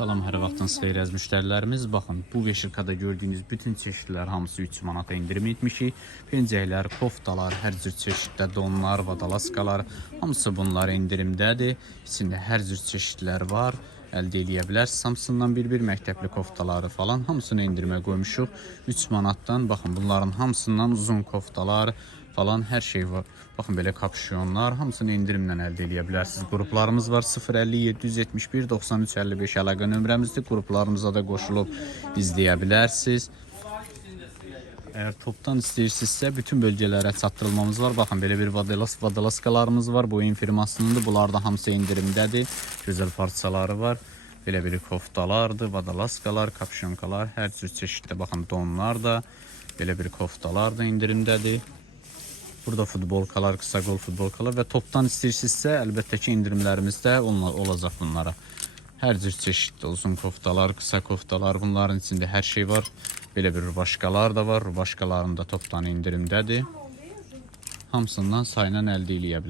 Salam, hər vaxtınız xeyir əziz müştərilərimiz. Baxın, bu veşirkada gördüyünüz bütün çeşidlər hamısı 3 manata endirim etmişik. Pencəklər, koftalar, hər cür çeşiddə donlar, vadalaskalar, hamısı bunlar endirimdədir. İçində hər cür çeşidlər var. Əldə eləyə bilərsiniz. Hamısından bir-bir məktəbli koftaları falan hamısını endirimə qoymuşuq. 3 manatdan. Baxın, bunların hamısından uzun koftalar falan hər şey var. Baxın belə kapşonlar hamısını endirimlə əldə edə bilərsiniz. Qruplarımız var 050 771 93 55 əlaqə nömrəmizdir. Qruplarımıza da qoşulub izləyə bilərsiniz. Eğer toptan istəyirsinizsə bütün bölgelərə çatdırılmamız var. Baxın belə bir vadalas vadalaskalarımız var. Boyun firmasınındır. Bunlar da hamısı endirimdədir. Gözəl parçaları var. Belə bir koftalardır, vadalaskalar, kapşonkalar, hər cür çeşiddə baxın donlar da, belə bir koftalar da endirimdədir. Burada futbolkalar, kısa qol futbolkalar və toptan istəyirsinizsə, əlbəttə ki, indirimlərimiz də onla- olacaq bunlara. Hər cür çeşiddə uzun koftalar, kısa koftalar, bunların içində hər şey var. Belə bir rubaşkalar da var. Rubaşkaların da toptan indirimdədir. Hamısından sayla əldə eləyə.